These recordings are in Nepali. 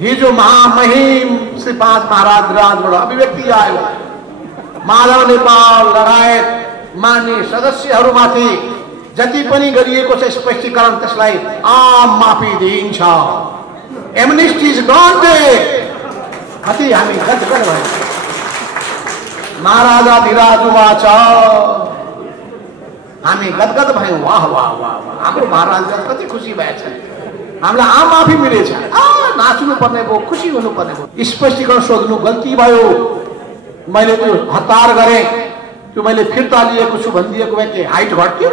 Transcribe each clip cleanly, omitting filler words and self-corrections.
हिजो महामहिम श्री 5 महाराज राजबाट अभिव्यक्ति आयो। माधव नेपाल लगायत मान्य सदस्यहरूमाथि जति पनि गरिएको छ स्पष्टीकरण त्यसलाई आम माफी दिइन्छ। Amnesty is granted. कति हामी गदगद भयौँ। महाराजाधिराज उवाच, हामी गदगद भयौँ। वाह वाह वाह वाह, हाम्रो महाराज कति खुसी भएछ। हामीलाई आम माफी मिलेछ। नाच्नु पर्ने भयो, खुसी हुनु पर्ने भयो। स्पष्टीकरण सोध्नु गल्ती भयो। मैले त्यो हतार गरेँ, त्यो मैले फिर्ता लिएको छु भनिदिएको भए के हाइट घट्थ्यो,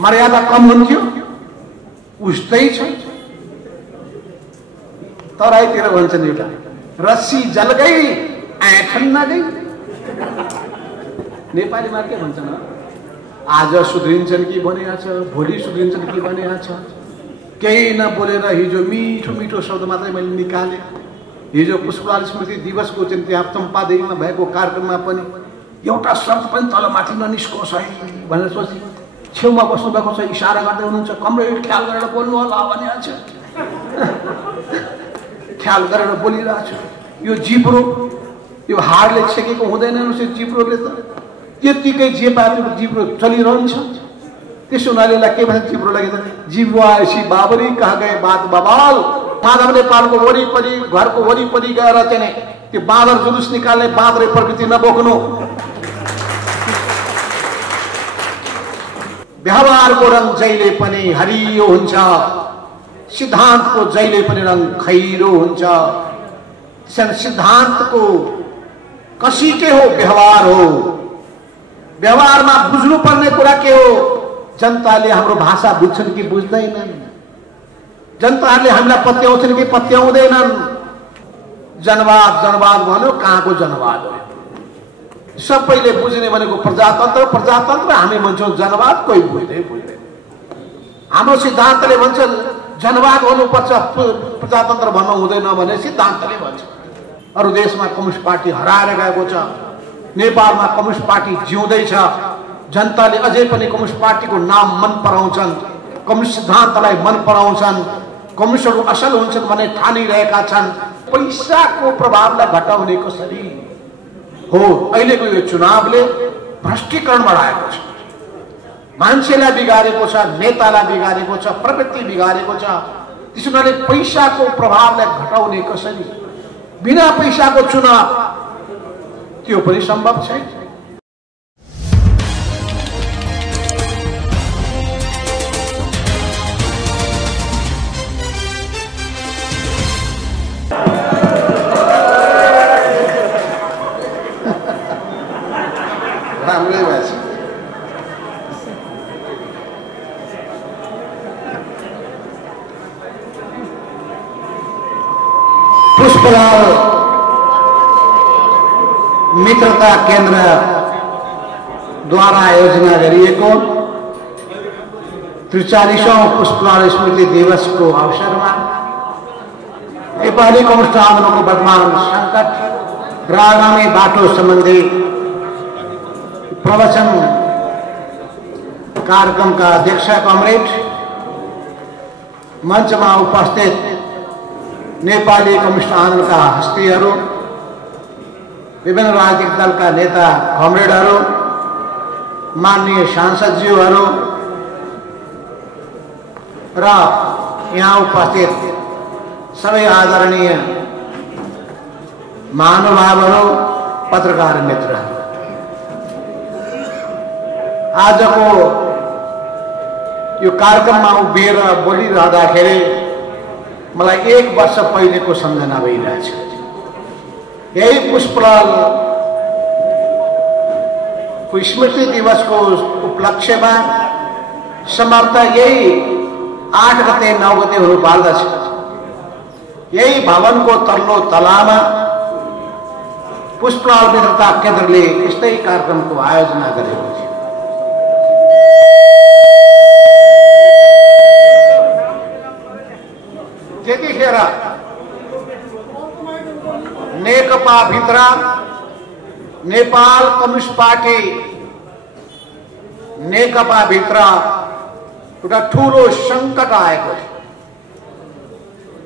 मर्यादा कम हुन्थ्यो? उस्तै छ। तराईतिर भन्छन् एउटा, रस्सी जल गई ऐठन नगई। नेपालीमा के भन्छन्? आज सुध्रिन्छन् कि भनेको छ, भोलि सुध्रिन्छन् कि भनेको छ। केही नबोलेर हिजो मिठो मिठो शब्द मात्रै मैले निकालेँ। हिजो पुष्पलाल स्मृति दिवसको चाहिँ त्यहाँ चम्पादेवीमा भएको कार्यक्रममा पनि एउटा शब्द पनि तलमाथि ननिस्कोस् है भनेर सोचेँ। छेउमा बस्नु भएको छ, इसारा गर्दै हुनुहुन्छ, कमरेड ख्याल गरेर बोल्नु होला भनिहाल्छ। ख्याल गरेर बोलिरहेको छु। यो जिब्रो, यो हाडले छेकेको हुँदैन उसले जिब्रोले त त्यतिकै जे पायो जिब्रो चलिरहन्छ। त्यसो हुनाले के भन्छ जिब्रो लगे त जिब्रो आएपछि बाबरी कहाँ गए बात बवाल। माधव नेपालको वरिपरि घरको वरिपरि गएर चाहिँ त्यो बाँदर जुलुस निकाल्ने बाँदरे प्रवृत्ति नबोक्नु। व्यवहारको रङ जहिले पनि हरियो हुन्छ, सिद्धान्तको जहिले पनि रङ खैरो हुन्छ। सिद्धान्तको कसी के हो? व्यवहार हो। व्यवहारमा बुझ्नुपर्ने कुरा के हो? जनताले हाम्रो भाषा बुझ्छन् कि बुझ्दैनन्? जनताहरूले हामीलाई पत्याउँछन् कि पत्याउँदैनन्? जनवाद जनवाद भन्यो, कहाँको जनवाद हो? सबैले बुझ्ने भनेको प्रजातन्त्र, प्रजातन्त्र हामी भन्छौँ जनवाद, कोही बुझ्दैन। हाम्रो सिद्धान्तले भन्छ जनवाद हुनुपर्छ, प्रजातन्त्र भन्नु हुँदैन भने सिद्धान्तले भन्छ। अरू देशमा कम्युनिस्ट पार्टी हराएर गएको छ, नेपालमा कम्युनिस्ट पार्टी जिउँदैछ। जनताले अझै पनि कम्युनिस्ट पार्टीको नाम मन पराउँछन्, कम्युनिस्ट सिद्धान्तलाई मन पराउँछन्, कम्युनिस्टहरू असल हुन्छन् भन्ने ठानिरहेका छन्। पैसाको प्रभावलाई घटाउने कसरी हो? अहिलेको यो चुनावले भ्रष्टीकरण बढाएको छ, मान्छेलाई बिगारेको छ, नेतालाई बिगारेको छ, प्रवृत्ति बिगारेको छ। त्यसो हुनाले पैसाको प्रभावलाई घटाउने कसरी? बिना पैसाको चुनाव त्यो पनि सम्भव छैन। राम्रै भएछ। पुष्पलाल मित्रता केन्द्र द्वारा आयोजना गरिएको 43औं पुष्पलाल स्मृति दिवसको अवसरमा नेपाली कम्युनिस्ट आन्दोलनको वर्तमान सङ्कट र आगामी बाटो सम्बन्धी प्रवचन कार्यक्रमका अध्यक्ष कमरेड, मञ्चमा उपस्थित नेपाली कम्युनिस्ट आन्दोलनका हस्तीहरू, विभिन्न राजनीतिक दलका नेता कमरेडहरू, माननीय सांसदज्यूहरू र यहाँ उपस्थित सबै आदरणीय महानुभावहरू, पत्रकार मित्रहरू, आजको यो कार्यक्रममा उभिएर बोलिरहँदाखेरि मलाई 1 वर्ष पहिलेको सम्झना भइरहेछ। यही पुष्पलाल स्मृति दिवसको उपलक्ष्यमा सम्भवतः यही 8 गते 9 गते हुनुपर्दछ। यही भवनको तल्लो तलामा पुष्पलाल मित्रता केन्द्रले यस्तै कार्यक्रमको आयोजना गरेको थियो। त्यतिखेर नेकपा भित्र नेपाल कम्युनिस्ट पार्टी नेकपा भित्र एउटा ठूलो संकट आएको थियो।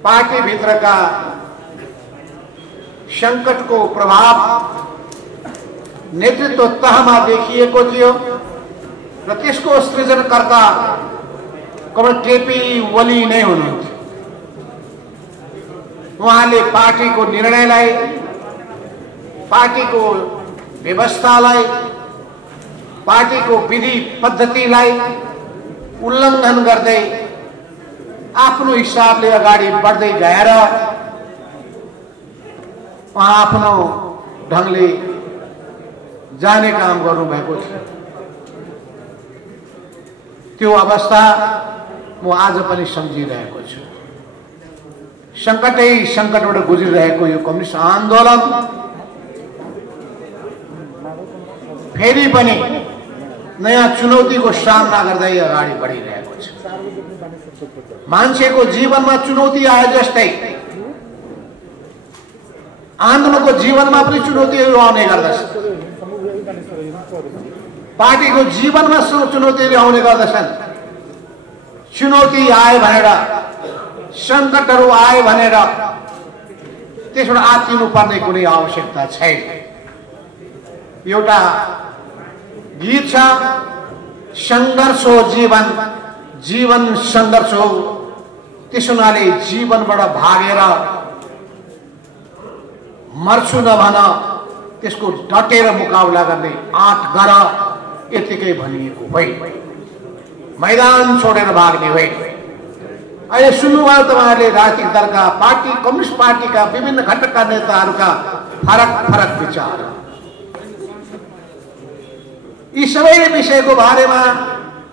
पार्टी भित्रका संकटको प्रभाव नेतृत्व तहमा देखिएको थियो र त्यसको सृजनकर्ता कमरेड केपी ओली नै हुनुहुन्थ्यो। उहाँले पार्टीको निर्णयलाई, पार्टीको व्यवस्थालाई, पार्टीको विधि पद्धतिलाई उल्लङ्घन गर्दै आफ्नो हिसाबले अगाडि बढ्दै गएर उहाँ आफ्नो ढङ्गले जाने काम गर्नुभएको थियो। त्यो अवस्था म आज पनि सम्झिरहेको छु। संकटै संकटबाट गुज्रिरहेको यो कम्युनिस्ट आन्दोलन फेरि पनि नयाँ चुनौतीको सामना गर्दै अगाडि बढिरहेको छ। मान्छेको जीवनमा चुनौती आए जस्तै आन्दोलनको जीवनमा पनि चुनौतीहरू आउने गर्दछ। पार्टीको जीवनमा चुनौतीहरू आउने गर्दछन्। चुनौती आए भनेर, संकटहरू आए भनेर त्यसबाट आत्तिनु पर्ने कुनै आवश्यकता छैन। एउटा गीत छ, संघर्ष हो जीवन, जीवन संघर्ष हो। त्यसो हुनाले जीवनबाट भागेर मर्छु नभन, त्यसको डटेर मुकाबला गर्ने आँट गर, यतिकै भनिएको होइन। मैदान छोडेर भाग्ने होइन। अहिले सुन्नुभयो तपाईँहरूले राजनीतिक दलका, पार्टी कम्युनिस्ट पार्टीका विभिन्न घटकका नेताहरूका फरक फरक विचार। यी सबै विषयको बारेमा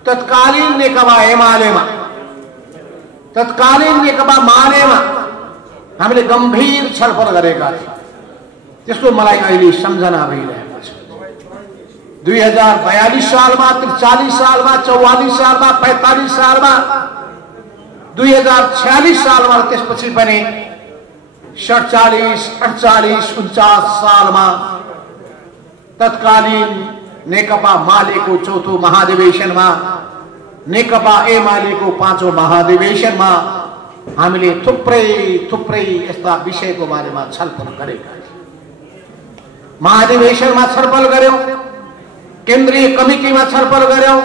तत्कालीन नेकपा एमालेमा, तत्कालीन नेकपा मालेमा हामीले गम्भीर छलफल गरेका थियौँ। त्यसको मलाई अहिले सम्झना भइरहेको छ। 2042 सालमा, 43 सालमा, 44 सालमा, 45 सालमा, 2046 सालमा, त्यसपछि पनि 47, 48, 49 सालमा तत्कालीन नेकपा मालेको चौथो महाधिवेशनमा, नेकपा एमालेको पाँचौं महाधिवेशनमा हामीले थुप्रै थुप्रै यस्ता विषयको बारेमा छलफल गरेका थियौँ। महाधिवेशनमा छलफल गर्यौं, केन्द्रीय कमिटीमा छलफल गर्यौं,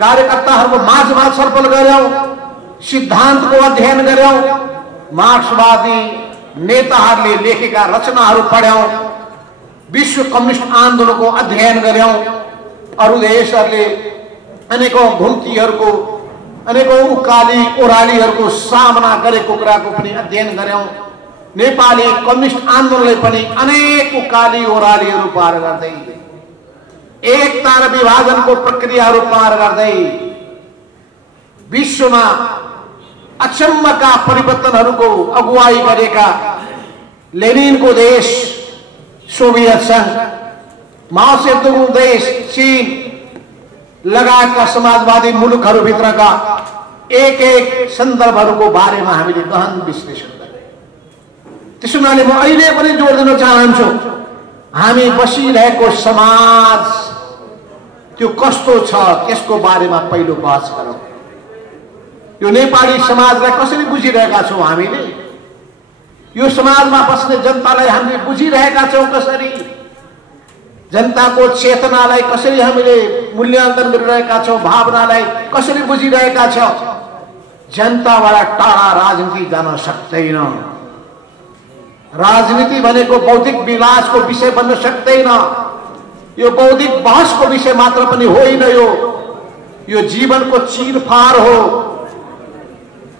कार्यकर्ताहरूको माझमा छलफल गर्यौं, सिद्धान्तको अध्ययन गर्यौं, मार्क्सवादी नेताहरूले लेखेका रचनाहरू पढ्यौं, विश्व कम्युनिस्ट आन्दोलनको अध्ययन गर्यौं, अरू देशहरूले अनेकौं घुम्तीहरूको, अनेकौं उकाली ओह्रालीहरूको सामना गरेको कुराको पनि अध्ययन गर्यौं। नेपाली कम्युनिस्ट आन्दोलनले पनि अनेक उकाली ओह्रालीहरू पार गर्दै, एकता र विभाजनको प्रक्रियाहरू पार गर्दै विश्वमा अचम्मका परिवर्तनहरूको अगुवाई गरेका लेनिनको देश सोभियत संघ, माओ सेतुङको देश चीन लगायतका समाजवादी मुलुकहरूभित्रका एक एक सन्दर्भहरूको बारेमा हामीले गहन विश्लेषण गरे। त्यसो हुनाले म अहिले पनि जोड दिन चाहन्छु, हामी बसिरहेको समाज त्यो कस्तो छ त्यसको बारेमा पहिलो बहस गरौँ। यो नेपाली समाजलाई कसरी बुझिरहेका छौँ हामीले, यो समाजमा बस्ने जनतालाई हामीले बुझिरहेका छौँ कसरी, जनताको चेतनालाई कसरी हामीले मूल्याङ्कन गरिरहेका छौँ, भावनालाई कसरी बुझिरहेका छौँ। जनताबाट टाढा राजनीति जान सक्दैन। राजनीति भनेको बौद्धिक विलासको विषय बन्न सक्दैन। यो बौद्धिक बहसको विषय मात्र पनि होइन, यो जीवनको चिरफार हो,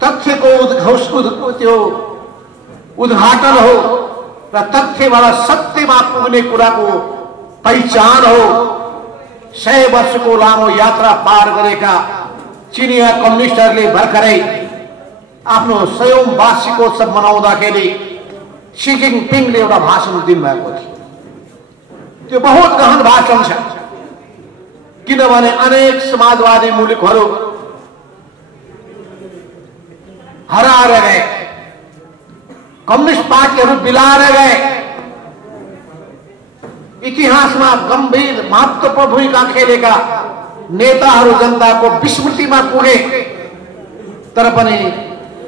तथ्यको त्यो उद्घाटन हो र तथ्यबाट सत्यमा पुग्ने कुराको पहिचान हो। 100 वर्षको लामो यात्रा पार गरेका चिनिया कम्युनिस्टहरूले भर्खरै आफ्नो 100औं वार्षिकोत्सव मनाउँदाखेरि सी जिनपिङले एउटा भाषण दिनुभएको थियो। त्यो बहुत गहन भाषण छ, किनभने अनेक समाजवादी मुलुकहरू हराएर गए, कम्युनिस्ट पार्टीहरू बिलाएर गए, इतिहासमा गम्भीर महत्त्वपूर्ण भूमिका खेलेका नेताहरू जनताको विस्मृतिमा पुगे। तर पनि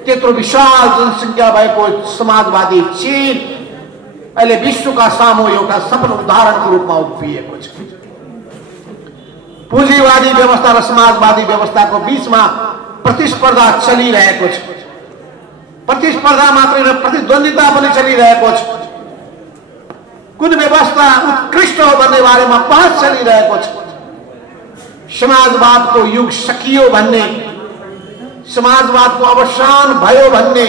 त्यत्रो विशाल जनसङ्ख्या भएको समाजवादी चीन अहिले विश्वका सामु एउटा सफल उदाहरणको रूपमा उभिएको छ। पुँजीवादी व्यवस्था र समाजवादी व्यवस्थाको बीचमा प्रतिस्पर्धा चलिरहेको छ। प्रतिस्पर्धा मात्रै र प्रतिद्वन्दिता पनि चलिरहेको छ। कुन व्यवस्था उत्कृष्ट हो भन्ने बारेमा बहस चलिरहेको छ। समाजवादको युग सकियो भन्ने, समाजवादको अवसान भयो भन्ने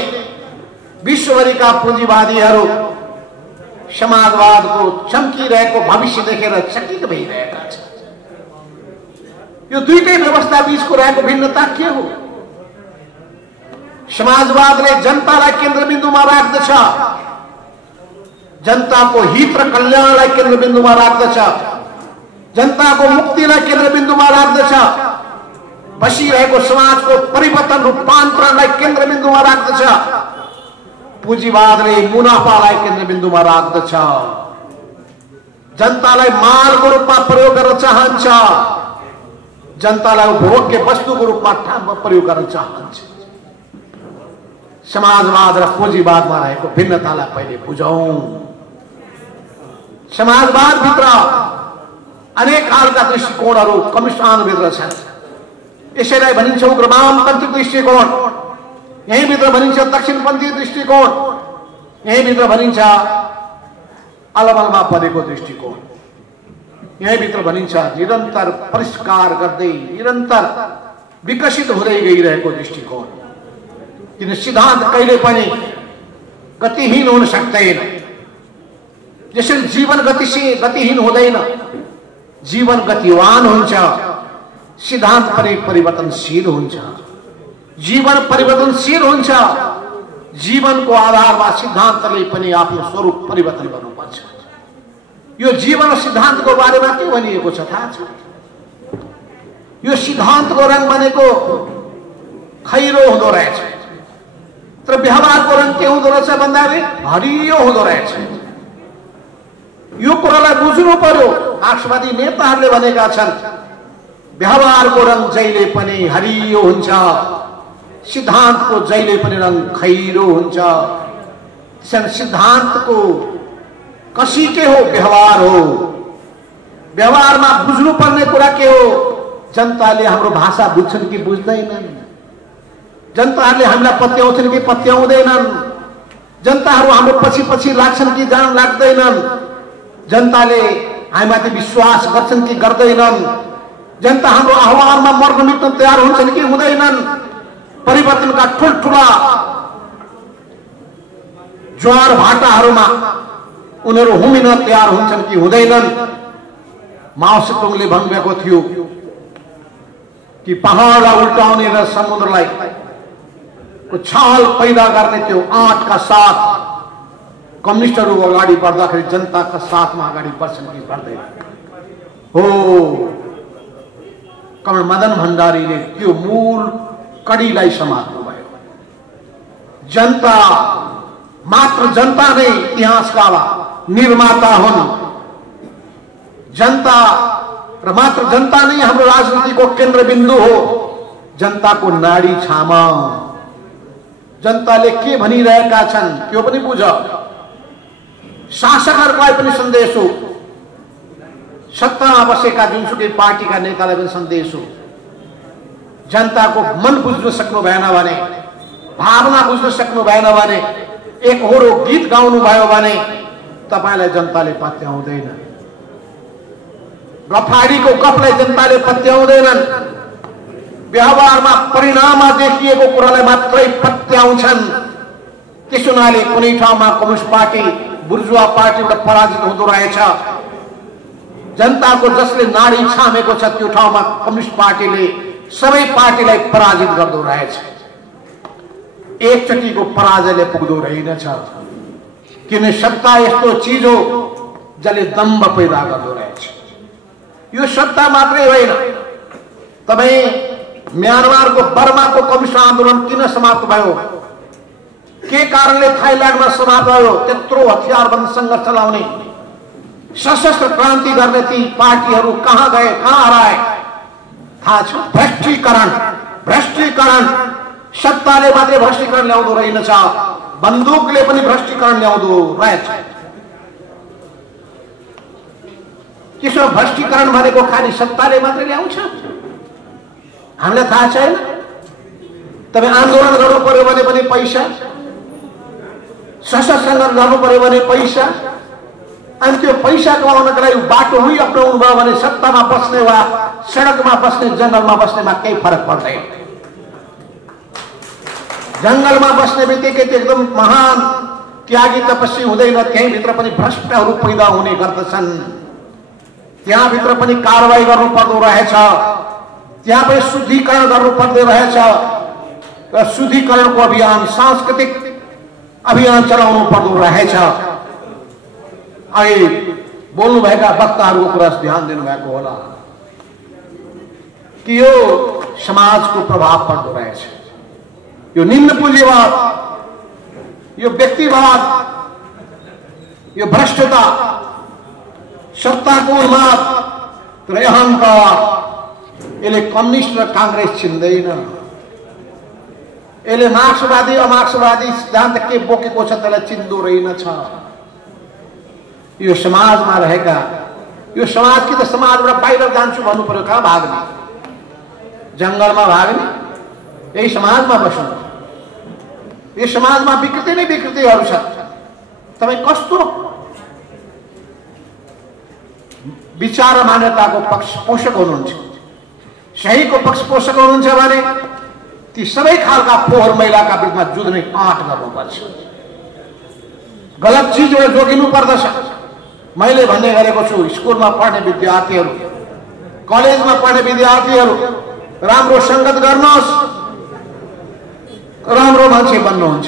विश्वभरिका पुँजीवादीहरू समाजवादको चम्किरहेको भविष्य देखेर चकित भइरहेका छन्। यो दुईटै व्यवस्था बीचको रहेको भिन्नता के हो? समाजवादले जनतालाई केन्द्रबिन्दुमा राख्दछ, जनताको हित र कल्याणलाई केन्द्रबिन्दुमा राख्दछ, जनताको मुक्तिलाई केन्द्रबिन्दुमा राख्दछ, बसिरहेको समाजको परिवर्तन रूपान्तरणलाई केन्द्रबिन्दुमा राख्दछ। पुँजीवादले मुनाफालाई केन्द्रबिन्दुमा राख्दछ, जनतालाई मालको रूपमा प्रयोग गर्न चाहन्छ, जनतालाई उपभोग्य वस्तुको रूपमा प्रयोग गर्न चाहन्छ। समाजवाद र पुँजीवादमा रहेको भिन्नतालाई पहिले बुझौं। समाजवादभित्र अनेक खालका दृष्टिकोणहरू कम्युनिस्टभित्र छन्। यसैलाई भनिन्छ उग्रवामपन्थी दृष्टिकोण, यहीँभित्र भनिन्छ दक्षिणपन्थी दृष्टिकोण, यहीँभित्र भनिन्छ अलमलमा परेको दृष्टिकोण, यहीँभित्र भनिन्छ निरन्तर परिष्कार गर्दै निरन्तर विकसित हुँदै गइरहेको दृष्टिकोण। किन सिद्धान्त कहिले पनि गतिहीन हुन सक्दैन। जसरी जीवन गतिहीन हुँदैन, जीवन गतिवान हुन्छ। सिद्धान्त पनि परिवर्तनशील हुन्छ, जीवन परिवर्तनशील हुन्छ। जीवनको आधारमा सिद्धान्तले पनि आफ्नो स्वरूप परिवर्तन गर्नुपर्छ। यो जीवन र सिद्धान्तको बारेमा के भनिएको छ थाहा छ? यो सिद्धान्तको रङ भनेको खैरो हुँदो रहेछ, तर व्यवहारको रङ के हुँदो रहेछ भन्दाखेरि हरियो हुँदो रहेछ। यो कुरालाई बुझ्नु पर्यो। मार्क्सवादी नेताहरूले भनेका छन् व्यवहारको रङ जहिले पनि हरियो हुन्छ, सिद्धान्तको जहिले पनि रङ खैरो हुन्छ। त्यसैले सिद्धान्तको कसी के हो? व्यवहार हो। व्यवहारमा बुझ्नुपर्ने कुरा के हो? जनताले हाम्रो भाषा बुझ्छन् कि बुझ्दैनन्, जनताहरूले हामीलाई पत्याउँछन् कि पत्याउँदैनन्, जनताहरू हाम्रो पछि पछि लाग्छन् कि जान लाग्दैनन्, जनताले हामीमाथि विश्वास गर्छन् कि गर्दैनन्, जनता हाम्रो आह्वानमा मर्न मिट्न तयार हुन्छन् कि हुँदैनन्, परिवर्तनका ठुल्ठुला ज्वार भाटाहरूमा उनीहरू हुमिन तयार हुन्छन् कि हुँदैनन्। माओ सेतुङले भन्नुभएको थियो कि पहाडलाई उल्टाउने र समुद्रलाई छाल पैदा गर्ने त्यो आँटका साथ कम्युनिस्टहरू अगाडि बढ्दाखेरि जनताका साथमा अगाडि बढ्छन् कि बढ्दैन हो। कमल मदन भण्डारीले त्यो मूल कड़ीलाई समात्नु भयो। जनता मात्र जनता नै इतिहासका निर्माता हुन्, जनता र मात्र जनता नै हाम्रो राजनीतिको केन्द्रबिन्दु हो। जनताको नाडी छामा जनताले के भनिरहेका छन् त्यो पनि बुझ। शासकहरूलाई पनि सन्देश हो, सत्तामा बसेका जुनसुकै पार्टीका नेतालाई पनि सन्देश हो। जनताको मन बुझ्न सक्नु भएन भने, भावना बुझ्न सक्नु भएन भने, एक होरो गीत गाउनु भयो भने तपाईलाई जनताले पत्याउँदैन। गफाडीको गफलाई जनताले पत्याउँदैनन्। व्यवहारमा परिणाममा देखिएको कुरालाई मात्रै पत्याउँछन्। त्यसो हुनाले कुनै ठाउँमा कम्युनिस्ट पार्टी बुर्जुवा पार्टीबाट पराजित हुँदो रहेछ। जनताको जसले नाडी छामेको छ त्यो ठाउँमा कम्युनिस्ट पार्टीले सबै पार्टीलाई पराजित गर्दो रहेछ। एकचोटिको पराजयले पुग्दो रहेनछ। किन सत्ता यस्तो चीज हो जसले दम्भ पैदा गर्दो रहेछ। यो सत्ता मात्रै होइन। तपाईँ म्यानमारको बर्माको कम्युनिस्ट आन्दोलन किन समाप्त भयो? के कारणले थाइल्यान्डमा समाप्त भयो? त्यत्रो हतियारबन्द सङ्घर्ष चलाउने सशस्त्र क्रान्ति गर्ने ती पार्टीहरू कहाँ गए, कहाँ हराए थाहा छ? भ्रष्टीकरण, भ्रष्टीकरण, सत्ताले मात्रै भ्रष्टीकरण ल्याउँदो रहेनछ, बन्दुकले पनि भ्रष्टीकरण ल्याउँदो रहेछ। त्यसो भ्रष्टीकरण भनेको खाली सत्ताले मात्रै ल्याउँछ? हामीलाई थाहा छैन? तपाईँ आन्दोलन गर्नु पर्यो भने पनि पैसा, सशस्त्र गर्नु पर्यो भने पैसा, अनि त्यो पैसा कमाउनका लागि बाटो हुई अपनाउनु भयो भने सत्तामा बस्ने वा सडकमा बस्ने, जंगलमा बस्नेमा केही फरक पर्दैन। जंगलमा बस्ने बित्तिकै त्यो एकदम महान त्यागी तपस्वी हुँदैन, त्यहीँभित्र पनि भ्रष्टहरू पैदा हुने गर्दछन्। त्यहाँभित्र पनि कारवाही गर्नु पर्दो रहेछ, त्यहाँ पनि शुद्धिकरण गर्नु पर्दो रहेछ र शुद्धिकरणको अभियान, सांस्कृतिक अभियान चलाउनु पर्दो रहेछ। अहिले बोल्नुभएका वक्ताहरूको कुरा ध्यान दिनुभएको होला कि यो समाजको प्रभाव पर्दो रहेछ। यो निम्न पुँजीवाद, यो व्यक्तिवाद, यो भ्रष्टता, सत्ताको उन्माद र अहंकार, यसले कम्युनिस्ट र कांग्रेस छिन्दैन। यसले मार्क्सवादी अमार्क्सवादी सिद्धान्त के बोकेको छ त्यसलाई चिन्दो रहेनछ। यो समाजमा रहेका, यो समाज कि त समाजबाट बाहिर जान्छु भन्नु पर्यो, कहाँ भाग्ने? जंगलमा भाग्ने? यही समाजमा बस्नु। यो समाजमा विकृति नै विकृतिहरू छ। तपाईँ कस्तो विचार र मान्यताको पक्ष पोषक हुनुहुन्छ, सहीको पक्ष पोषक हुनुहुन्छ भने ती सबै खालका फोहोर मैलाका विरुद्धमा जुझ्ने आँट गर्नुपर्छ। गलत चिजबाट जोगिनु पर्दछ। मैले भन्ने गरेको छु, स्कुलमा पढ्ने विद्यार्थीहरू, कलेजमा पढ्ने विद्यार्थीहरू राम्रो संगत गर्नुहोस्, राम्रो मान्छे बन्नुहुन्छ।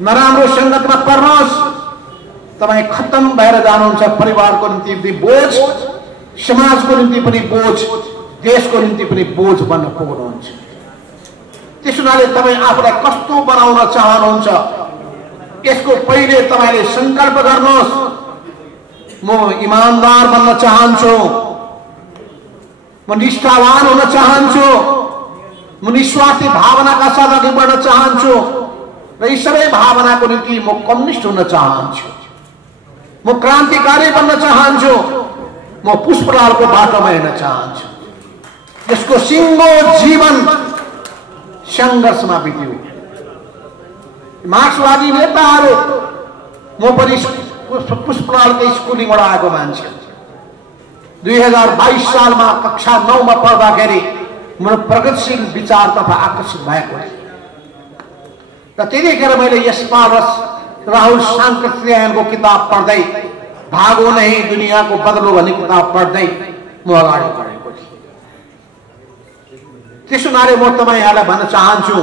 नराम्रो संगतमा पर्नुहोस्, तपाईँ खत्तम भएर जानुहुन्छ। परिवारको निम्ति पनि बोझ, समाजको निम्ति पनि बोझ, देशको निम्ति पनि बोझ बन्न पुग्नुहुन्छ। त्यसो हुनाले तपाईँ आफूलाई कस्तो बनाउन चाहनुहुन्छ, यसको पहिले तपाईँले संकल्प गर्नुहोस्। म ईमानदार बन्न चाहन्छु, म निष्ठावान हुन चाहन्छु, म निस्वार्थी भावनाका साथ अघि बढ्न चाहन्छु र यी सबै भावनाको निम्ति म कम्युनिस्ट हुन चाहन्छु, म क्रान्तिकारी बन्न चाहन्छु, म पुष्पलालको बाटोमा हिँड्न चाहन्छु। यसको सिङ्गो जीवन संघर्षमा बित्यो। मार्क्सवादी नेताहरू, म पनि पुष्पलालकै स्कुलिङबाट आएको मान्छे। 2022 सालमा कक्षा 9 मा पढ्दाखेरि मेरो प्रगतिशील विचारतर्फ आकर्षित भएको थिएँ र त्यतिखेर मैले यशपाल राहुल साङ्कृत्यायनको किताब पढ्दै, भागो नहीं दुनियाँको बदलो भन्ने किताब पढ्दै म अगाडि बढेको थिएँ। त्यसो हुनाले म तपाईँहरूलाई भन्न चाहन्छु,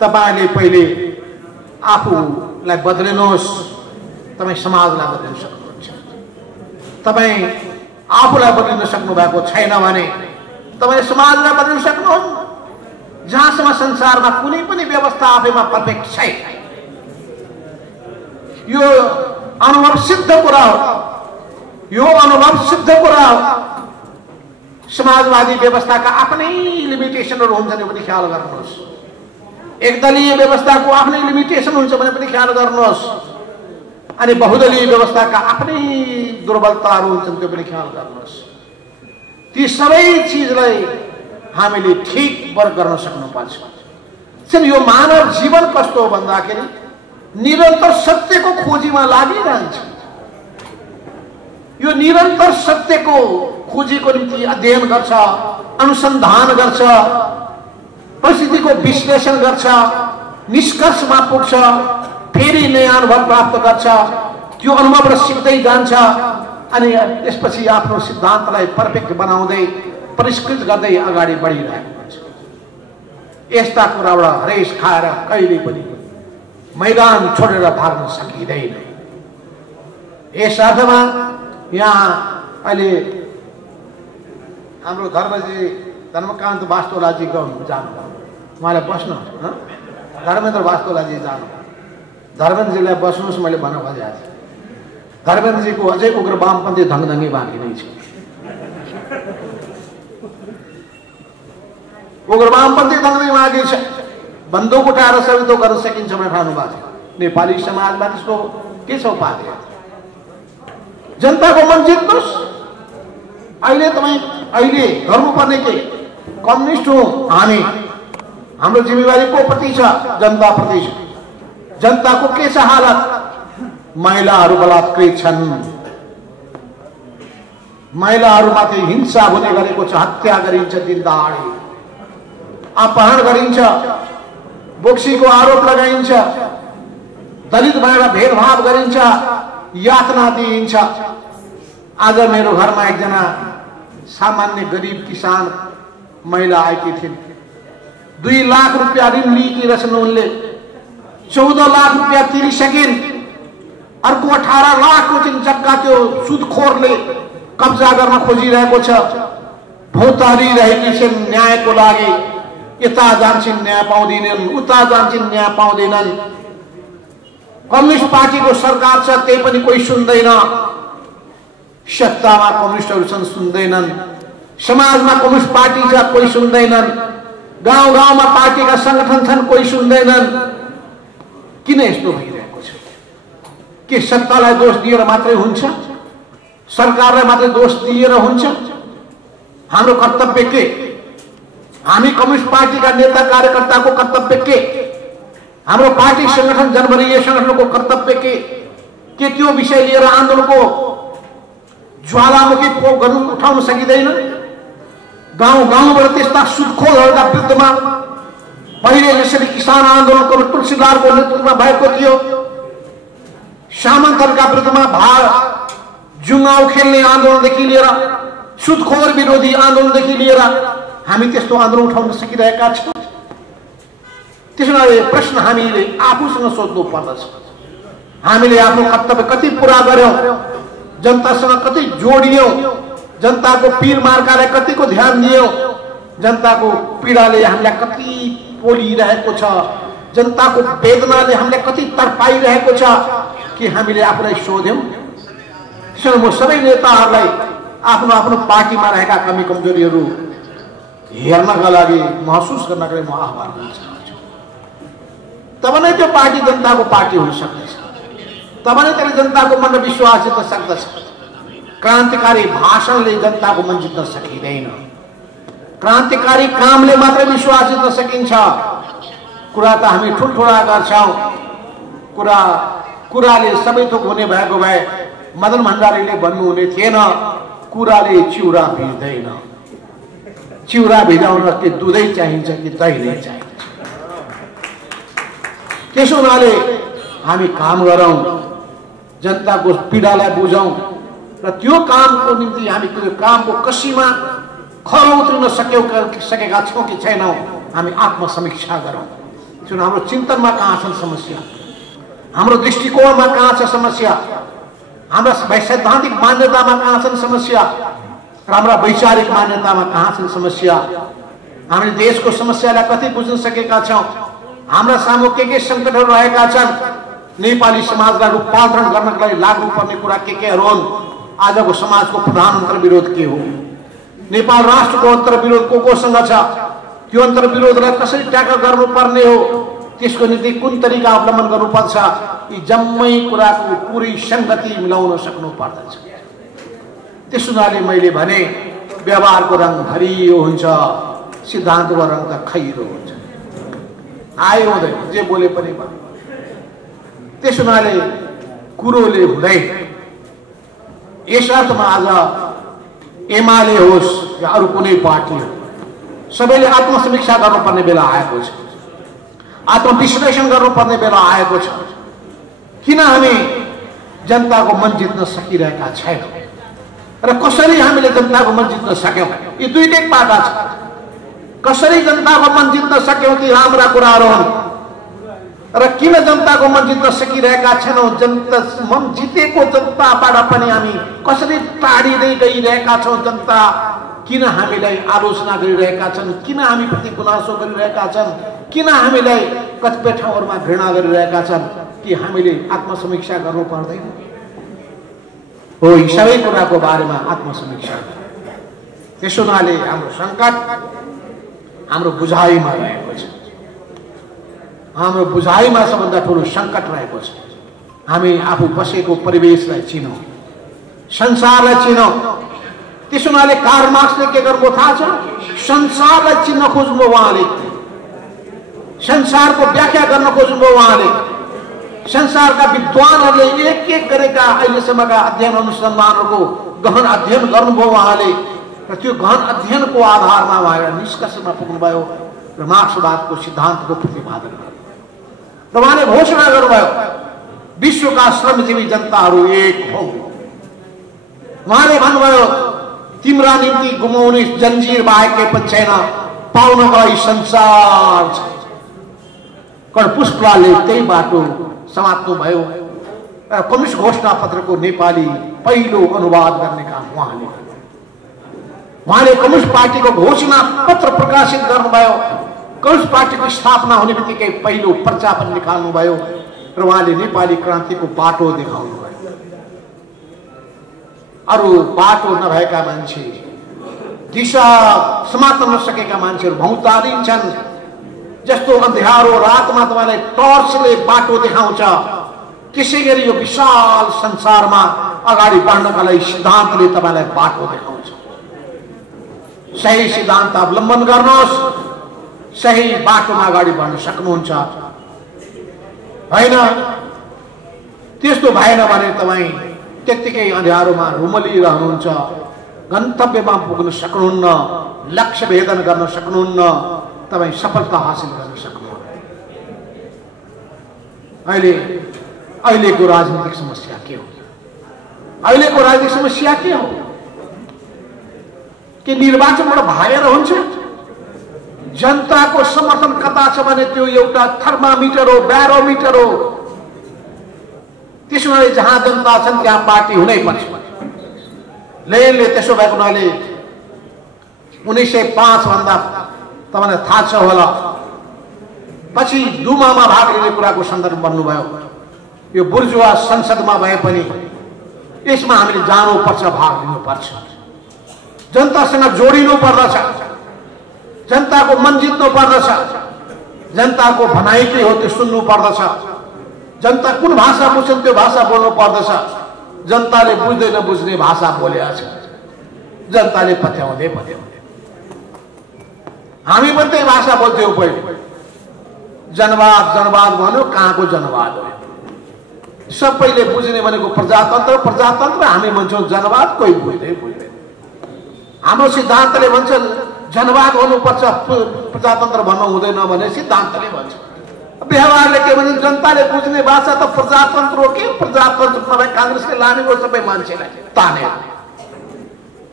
तपाईँले पहिले आफूलाई बदलिनुहोस्, तपाईँ समाजलाई बदलिन सक्नुहुन्छ। तपाईँ आफूलाई बदलिन सक्नु भएको छैन भने तपाईँ समाजलाई बदलिन सक्नुहुन्न। जहाँसम्म संसारमा कुनै पनि व्यवस्था आफैमा पर्फेक्ट छैन, यो अनुभव सिद्ध कुरा हो। यो अनुभव सिद्ध कुरा हो। समाजवादी व्यवस्थाका आफ्नै लिमिटेसनहरू हुन्छन् पनि ख्याल गर्नुहोस्। एकदलीय व्यवस्थाको आफ्नै लिमिटेसन हुन्छ भने पनि ख्याल गर्नुहोस्। अनि बहुदलीय व्यवस्थाका आफ्नै दुर्बलताहरू हुन्छन् त्यो पनि ख्याल गर्नुहोस्। ती सबै चिजलाई हामीले ठीक वर्ग गर्न सक्नुपर्छ। यो मानव जीवन कस्तो हो भन्दाखेरि निरन्तर सत्यको खोजीमा लागिरहन्छ। यो निरन्तर सत्यको खोजीको निम्ति अध्ययन गर्छ, अनुसन्धान गर्छ, परिस्थितिको विश्लेषण गर्छ, निष्कर्षमा पुग्छ, फेरि नयाँ अनुभव प्राप्त गर्छ, त्यो अनुभवबाट सिक्दै जान्छ अनि त्यसपछि आफ्नो सिद्धान्तलाई पर्फेक्ट बनाउँदै परिष्कृत गर्दै अगाडि बढिरहेको हुन्छ। यस्ता कुराबाट हरेस खाएर कहिले पनि मैदान छोडेर भाग्न सकिँदैन। यस अर्थमा यहाँ अहिले हाम्रो धर्मकान्त वास्तोलाजी जानु, उहाँलाई बस्नु, धर्मेन्द्र वास्तोलाजी जानु, धर्मेन्द्रजीलाई बस्नुहोस् मैले भन्न खोजेको थिएँ। धर्मेन्द्रजीको अझै उग्र वामपन्थी धङधङ्गी बाँकी नै छ। उग्र वामपन्थी धङधङ्गी बाँकी छ। बन्दुक उठाएर सबै थोक गर्न सकिन्छ भनेर ठान्नु भएको छ। नेपाली समाजमा त्यसको के छ उपाधि? जनताको मन जित्नुहोस्। अहिले तपाईँ अहिले गर्नुपर्ने के? कम्युनिस्ट हो हामी, हाम्रो जिम्मेवारी को प्रति छ? जनता प्रति छ। जनताको के छ हालत? महिलाहरू बलात्कृत छन्, महिलाहरूमाथि हिंसा हुने गरेको छ, हत्या गरिन्छ दिनदहाडे, अपहरण गरिन्छ, बोक्सीको आरोप लगाइन्छ, दलित भएर भेदभाव गरिन्छ, यातना दिइन्छ। आज मेरो घरमा एकजना सामान्य गरिब किसान महिला आएकी थिइन्। 2 लाख रुपियाँ ऋण लिएकी रहेछन् उनले, 14 लाख रुपियाँ तिरिसकिन्। अर्को 18 लाखको चाहिँ जग्गा त्यो सुदखोरले कब्जा गर्न खोजिरहेको छ। भौतारी रहेकी छिन् न्यायको लागि, यता जान्छन् न्याय पाउँदैनन्, उता जान्छन् न्याय पाउँदैनन्। कम्युनिस्ट पार्टीको सरकार छ, त्यही पनि कोही सुन्दैन। सत्तामा कम्युनिस्टहरू छन्, सुन्दैनन्। समाजमा कम्युनिस्ट पार्टी छ, कोही सुन्दैनन्। गाउँ गाउँमा पार्टीका संगठन छन्, कोही सुन्दैनन्। किन यस्तो भइरहेको छ? के सत्तालाई दोष दिएर मात्रै हुन्छ? सरकारलाई मात्रै दोष दिएर हुन्छ? हाम्रो कर्तव्य के? हामी कम्युनिस्ट पार्टीका नेता कार्यकर्ताको कर्तव्य के? हाम्रो पार्टी संगठन जनवरीय संगठनको कर्तव्य के त्यो विषय लिएर आन्दोलनको ज्वालामुखी गर्नु उठाउन सकिँदैन? गाउँ गाउँबाट त्यस्ता सुदखोरहरूका विरुद्धमा पहिले जसरी किसान आन्दोलनको तुलसीदारको नेतृत्वमा भएको थियो, सामन्तहरूका विरुद्धमा जुङ्गाउ खेल्ने आन्दोलनदेखि लिएर सुदखोर विरोधी आन्दोलनदेखि लिएर हामी त्यस्तो आन्दोलन उठाउन सकिरहेका छौँ। त्यसैले प्रश्न हामीले आफूसँग सोध्नु पर्दछ। हामीले आफ्नो कर्तव्य कति पुरा गर्यौं? जनतासँग कति जोडियौं? जनताको पीर मार्कालाई कतिको ध्यान दियौं? जनताको पीडाले हामीलाई कति पोलिरहेको छ? जनताको वेदनाले हामीलाई कति तडपाइरहेको छ कि हामीले आफूलाई सोध्यौं? त्यसैले म सबै नेताहरूलाई आफ्नो आफ्नो पार्टीमा रहेका कमी कमजोरीहरू हेर्नका लागि, महसुस गर्नका लागि म आह्वान गर्न चाहन्छु। तब नै त्यो पार्टी जनताको पार्टी हुन सक्दछ, तब नै त्यसले जनताको मनमा विश्वास जित्न सक्दछ। क्रान्तिकारी भाषणले जनताको मन जित्न सकिँदैन, क्रान्तिकारी कामले मात्रै विश्वास जित्न सकिन्छ। कुरा त हामी ठुल्ठुला गर्छौं, कुराले सबै थोक हुने भएको भए मदन भण्डारीले भन्नुहुने थिएन, कुराले चिउरा भिज्दैन। चिउरा भिजाउन के दुधै चाहिन्छ कि दही नै चाहिन्छ? त्यसो हुनाले हामी काम गरौं, जनताको पीडालाई बुझौं र त्यो कामको निम्ति हामी त्यो कामको कसीमा खरो उत्रिन सकेका छौं कि छैनौं, हामी आत्मसमीक्षा गरौं। जुन हाम्रो चिन्तनमा कहाँ छन् समस्या, हाम्रो दृष्टिकोणमा कहाँ छ समस्या, हाम्रा सैद्धान्तिक मान्यतामा कहाँ छन् समस्या, र हाम्रा वैचारिक मान्यतामा कहाँ छन् समस्या। हामीले देशको समस्यालाई कति बुझ्न सकेका छौं? हाम्रा सामु के संकटहरू रहेका छन्? नेपाली समाजलाई रूपान्तरण गर्नका लागि लाग्नु पर्ने कुरा के हुन्? आजको समाजको प्रधान अन्तर्विरोध के हो? नेपाल राष्ट्रको अन्तर्विरोध कोसँग छ? त्यो अन्तर्विरोधलाई कसरी ट्याकल गर्नुपर्ने हो? त्यसको निम्ति कुन तरिका अवलम्बन गर्नुपर्छ? यी जम्मै कुराको पुरै संगति मिलाउन सक्नु पर्दछ। त्यसो हुनाले मैले भने व्यवहारको रङ हरियो हुन्छ, सिद्धान्तको रङ त खैरो हुन्छ। आयो हुँदैन, जे बोले पनि भयो। त्यसो हुनाले कुरोले हुँदैन। यस अर्थमा आज एमाले होस् या अरू कुनै पार्टी हो, सबैले आत्मसमीक्षा गर्नुपर्ने बेला आएको छ, आत्मविश्लेषण गर्नुपर्ने बेला आएको छ। किन हामी जनताको मन जित्न सकिरहेका छैनौं र कसरी हामीले जनताको मन जित्न सक्यौं? यी दुईटै पाटा छ। कसरी जनताको मन जित्न सक्यौं ती राम्रा कुराहरू हुन्, र किन जनताको मन जित्न सकिरहेका छैनौं? जनता मन जितेको जनताबाट पनि हामी कसरी टाढिँदै गइरहेका छौं? जनता किन हामीलाई आलोचना गरिरहेका छन्? किन हामी प्रति गुनासो गरिरहेका छन्? किन हामीलाई कतिपय ठाउँहरूमा घृणा गरिरहेका छन्? कि हामीले आत्मसमीक्षा गर्नु पर्दैन? हो, यी सबै कुराको बारेमा आत्मसमीक्षा। त्यसो हुनाले हाम्रो संकट हाम्रो बुझाइमा रहेको छ। हाम्रो बुझाइमा सबभन्दा ठुलो सङ्कट रहेको छ। हामी आफू बसेको परिवेशलाई चिनौँ, संसारलाई चिनौँ। त्यसो हुनाले कार्ल मार्क्सले के गर्नुभयो थाहा छ? संसारलाई चिन्न खोज्नुभयो उहाँले, संसारको व्याख्या गर्न खोज्नुभयो उहाँले। संसारका विद्वानहरूले एक एक गरेका अहिलेसम्मका अध्ययन अनुसन्धानहरूको गहन अध्ययन गर्नुभयो उहाँले, र त्यो गहन अध्ययनको आधारमा उहाँले निष्कर्षमा पुग्नुभयो र मार्क्सवादको सिद्धान्तको प्रतिपादन गर्नुभयो। र उहाँले घोषणा गर्नुभयो विश्वका श्रमजीवी जनताहरू एक हौ। उहाँले भन्नुभयो तिम्रा निम्ति गुमाउने जन्जिर बाहेक केही पनि छैन, पाउनको लागि संसार छ। कर्णपुष्पलालले त्यही बाटो समात्नु भयो। कम्युनिस्ट घोषणा पत्रको नेपाली पहिलो अनुवाद गर्ने काम उहाँले गर्नुभयो। उहाँले कम्युनिस्ट पार्टीको घोषणा पत्र प्रकाशित गर्नुभयो। कम्युनिस्ट पार्टीको स्थापना हुने बित्तिकै पहिलो पर्चा पनि निकाल्नुभयो र उहाँले नेपाली क्रान्तिको बाटो देखाउनुभयो। अरू बाटो नभएका मान्छे, दिशा समात्न नसकेका मान्छेहरू भौतारिन्छन्। जस्तो अँध्यारो रातमा तपाईँलाई टर्चले बाटो देखाउँछ, त्यसै गरी यो विशाल संसारमा अगाडि बढ्नका लागि सिद्धान्तले तपाईँलाई बाटो देखाउँछ। सही सिद्धान्त अवलम्बन गर्नुहोस्, सही बाटोमा अगाडि बढ्न सक्नुहुन्छ। होइन त्यस्तो भएन भने तपाईँ त्यत्तिकै अँध्यारोमा रुमलिरहनुहुन्छ, गन्तव्यमा पुग्न सक्नुहुन्न, लक्ष्य भेदन गर्न सक्नुहुन्न, तपाईँ सफलता हासिल गर्न सक्नुहुन्न। अहिलेको राजनीतिक समस्या के हो? अहिलेको राजनीतिक समस्या के हो? कि निर्वाचनबाट भागेर हुन्छ? जनताको समर्थन कता छ भने त्यो एउटा थर्मामिटर हो, ब्यारोमिटर हो। त्यसो भए जहाँ जनता छन् त्यहाँ पार्टी हुनै पर्छ। लेनले त्यसो भएको हुनाले 1905 भन्दा तपाईँलाई थाहा छ होला, पछि दुमामा भाग लिने कुराको सन्दर्भ बन्नुभयो। यो बुर्जुवा संसदमा भए पनि यसमा हामीले जानुपर्छ, भाग लिनुपर्छ, जनतासँग जोडिनु पर्दछ, जनताको मन जित्नु पर्दछ, जनताको भनाइ के हो त्यो सुन्नु पर्दछ, जनता कुन भाषा बुझ्छन् त्यो भाषा बोल्नु पर्दछ। जनताले बुझ्दै नबुझ्ने भाषा बोलेको छ, जनताले पत्याउँदै हामी पनि त्यही भाषा बोल्थ्यौँ पहिले। जनवाद जनवाद भन्यो, कहाँको जनवाद हो? सबैले बुझ्ने भनेको प्रजातन्त्र, प्रजातन्त्र हामी भन्छौँ जनवाद, कोही बुझ्दैन। हाम्रो सिद्धान्तले भन्छ जनवाद हुनुपर्छ, प्रजातन्त्र भन्नु हुँदैन भने सिद्धान्तले भन्छ। व्यवहारले के भन्छ? जनताले बुझ्ने भाषा त प्रजातन्त्र हो कि प्रजातन्त्र नभए काङ्ग्रेसले लाने हो सबै मान्छेलाई तानेर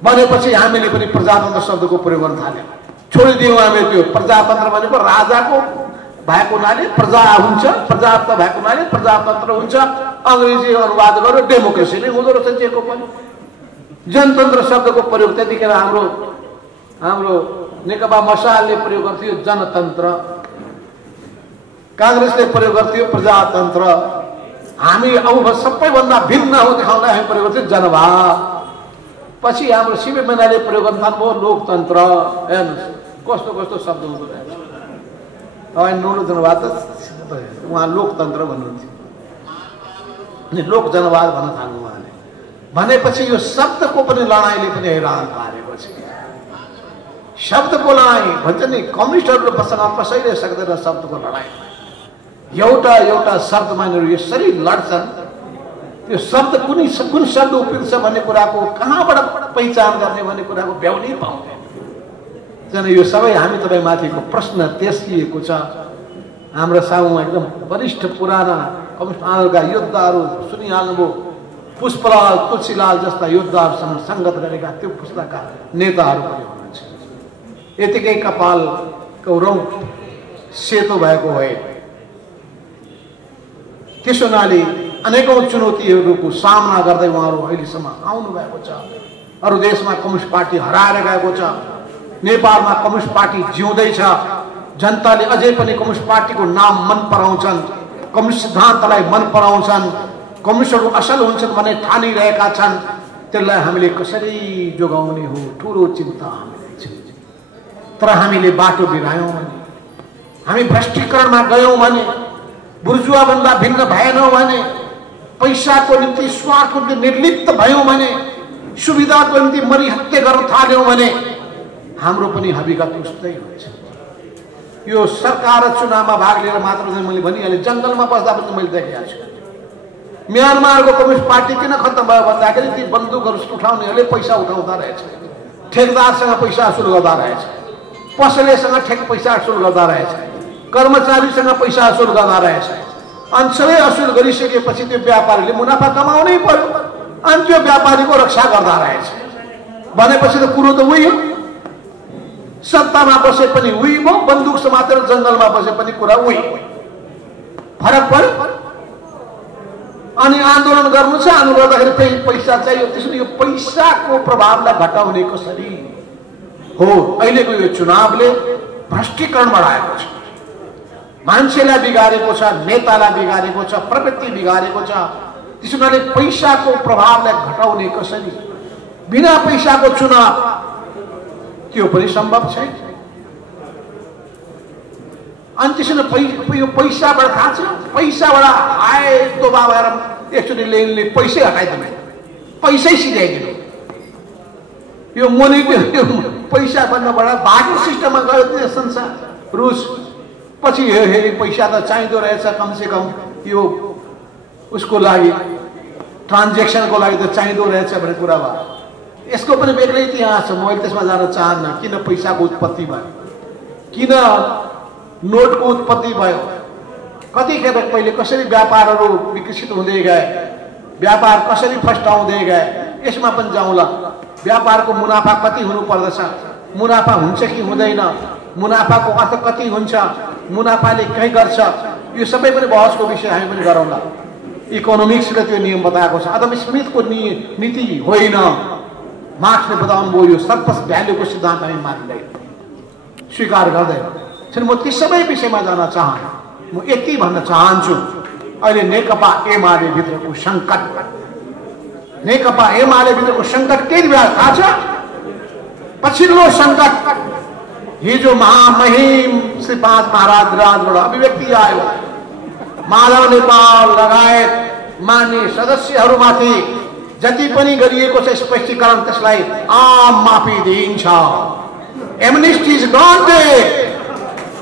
भनेपछि हामीले पनि प्रजातन्त्र शब्दको प्रयोग गर्न थाल्यौँ। छोडिदियौँ हामी त्यो। प्रजातन्त्र भनेको राजाको भएको हुनाले प्रजा हुन्छ, प्रजातन्त्र भएको हुनाले प्रजातन्त्र हुन्छ। अङ्ग्रेजी अनुवाद गरेर डेमोक्रेसी नै हुँदो रहेछ जेको पनि। जनतन्त्र शब्दको प्रयोग त्यतिखेर हाम्रो नेकपा मसालले प्रयोग गर्थ्यो जनतन्त्र, काङ्ग्रेसले प्रयोग गर्थ्यो प्रजातन्त्र। हामी अब सबैभन्दा भिन्न हो देखाउन हामी प्रयोग गर्थ्यौँ जनवाद। पछि हाम्रो शिव मेनाले प्रयोग गर्न थाल्नुभयो लोकतन्त्र। हेर्नुहोस् कस्तो कस्तो शब्द हुँदो रहेछ। अब नुरो जनवाद त उहाँ लोकतन्त्र भन्नुहुन्थ्यो, लोक जनवाद भन्न थाल्नु उहाँले। भनेपछि यो शब्दको पनि लडाइँले पनि हैरान पारेको छ। शब्दको लडाइँ भन्छ नि, कम्युनिस्टहरूले बस्न कसैले सक्दैन शब्दको लडाइँ। एउटा एउटा शब्दमा यसरी लड्छन्, त्यो शब्द कुन शब्द उपयुक्त छ भन्ने कुराको कहाँबाट पहिचान गर्ने भन्ने कुराको भ्याउनै पाउँदैन। यो सबै हामी तपाईँ माथिको प्रश्न तेर्सिएको छ। हाम्रो सामुमा एकदम वरिष्ठ पुराना कम्युनिस्ट आन्दोलनका योद्धाहरू सुनिहाल्नुभयो, पुष्पलाल तुलसीलाल जस्ता योद्धाहरूसँग सङ्गत गरेका त्यो पुस्ताका नेताहरू पनि हुनुहुन्छ। यतिकै कपालको रौँ सेतो भएको भए त्यसो हुनाले अनेकौं चुनौतीहरूको सामना गर्दै उहाँहरू अहिलेसम्म आउनु भएको छ। अरू देशमा कम्युनिस्ट पार्टी हराएर गएको छ, नेपालमा कम्युनिस्ट पार्टी जिउँदैछ। जनताले अझै पनि कम्युनिस्ट पार्टीको नाम मन पराउँछन्, कम्युनिस्ट सिद्धान्तलाई मन पराउँछन्, कम्युनिस्टहरू असल हुन्छन् भन्ने ठानिरहेका छन्। त्यसलाई हामीले कसरी जोगाउने हो ठुलो चिन्ता हामीलाई छ। तर हामीले बाटो बिरायौँ भने हामी भ्रष्टीकरणमा गयौं भने, बुर्जुआ भन्दा भिन्न भएनौं भने, पैसाको निम्ति स्वार्थको निम्ति निर्लिप्त भयौं भने, सुविधाको निम्ति मरिहत्ते गर्न थाल्यौं भने हाम्रो पनि हकीकत उस्तै हुन्छ। यो सरकार चुनावमा भाग लिएर मात्र मैले भनिहालेँ, जंगलमा बस्दा पनि मैले देखेको छु। म्यानमारको कम्युनिस्ट पार्टी किन खत्तम भयो भन्दाखेरि ती बन्दुकहरू उठाउनेहरूले पैसा उठाउँदा रहेछ, ठेकदारसँग पैसा असुल गर्दा रहेछ, पसलेसँग पैसा असुल गर्दा रहेछ, कर्मचारीसँग पैसा असुल गर्दा रहेछ। अनि सबै असुल गरिसकेपछि त्यो व्यापारीले मुनाफा कमाउनै पर्यो, अनि त्यो व्यापारीको रक्षा गर्दा रहेछ भनेपछि त कुरो त उही हो। सत्तामा बसे पनि उही भयो, बन्दुक समातेर जंगलमा बसे पनि कुरा उही, फरक पर्यो। अनि आन्दोलन गर्नु छ, आन्दोलन गर्दाखेरि फेरि पैसा चाहियो। त्यसैले यो पैसाको प्रभावलाई घटाउने कसरी हो? अहिलेको यो चुनावले भ्रष्टीकरण बढाएको छ, मान्छेलाई बिगारेको छ, नेतालाई बिगारेको छ, प्रवृत्ति बिगारेको छ। त्यसैले पैसाको प्रभावलाई घटाउने कसरी? बिना पैसाको चुनाव त्यो पनि सम्भव छैन। अनि त्यसैले यो पैसाबाट थाहा छ, पैसाबाट आए तो भएर एकचोटि लेनले पैसै हटाइदिनु, पैसै सिधाइदिनु। यो पैसा भन्नबाट बाटो सिस्टममा गयो त्यो संसार। रुस पछि हेरि पैसा त चाहिँदो रहेछ, कमसे कम यो उसको लागि ट्रान्जेक्सनको लागि त चाहिँदो रहेछ भन्ने कुरा भयो। यसको पनि बेग्लै इतिहास छ, मैले त्यसमा जान चाहन्न। किन पैसाको उत्पत्ति भयो, किन नोटको उत्पत्ति भयो, कतिखेर पहिले कसरी व्यापारहरू विकसित हुँदै गए, व्यापार कसरी फस्टाउँदै गए, यसमा पनि जाउँला। व्यापारको मुनाफा कति हुनु पर्दछ, मुनाफा हुन्छ कि हुँदैन, मुनाफाको अर्थ कति हुन्छ, मुनाफाले के गर्छ, यो सबै पनि बहसको विषय हामी पनि गरौँला। इकोनोमिक्सले त्यो नियम बताएको छ, अदम स्मिथको नीति होइन। मार्क्सले बताउनु भयो यो सरप्लस भ्यालुको सिद्धान्त हामी मान्दैन, स्वीकार गर्दैन। म ती सबै विषयमा जान चाहन्न। म यति भन्न चाहन्छु, अहिले नेकपा एमाले भित्रको सङ्कट, नेकपा एमाले भित्रको सङ्कट के बेला थाहा छ? पछिल्लो सङ्कट हिजो महामहिम श्री 5 महाराज राजबाट अभिव्यक्ति आयो। माधव नेपाल लगायत मान्य सदस्यहरूमाथि जति पनि गरिएको छ स्पष्टीकरण त्यसलाई आम माफी दिइन्छ। Amnesty is granted.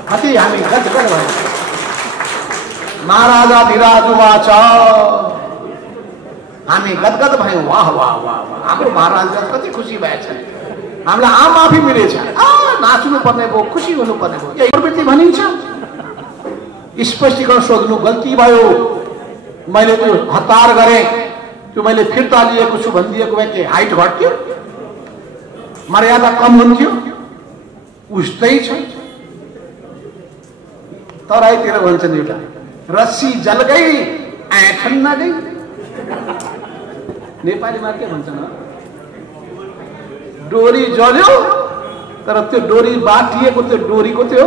कति हामी गदगद भयौँ। महाराजाधिराजवाच हामी गदगद भयौँ। वाह वाह वाह वाह, हाम्रो महाराज कति खुसी भएछ, हामीलाई आम माफी मिलेछ। नाच्नु पर्ने भयो, खुसी हुनुपर्ने भयो, यही प्रवृत्ति भनिन्छ। स्पष्टीकरण सोध्नु गल्ती भयो, मैले त्यो हतार गरेँ, त्यो मैले फिर्ता लिएको छु भनिदिएको भए के हाइट घट्थ्यो, मर्यादा कम हुन्थ्यो? उस्तै छ। तराईतिर भन्छन् एउटा, रस्सी जल गई ऐठन न गई। नेपालीमा के भन्छन्, डोरी जल्यो तर त्यो डोरी बाटिएको, त्यो डोरीको त्यो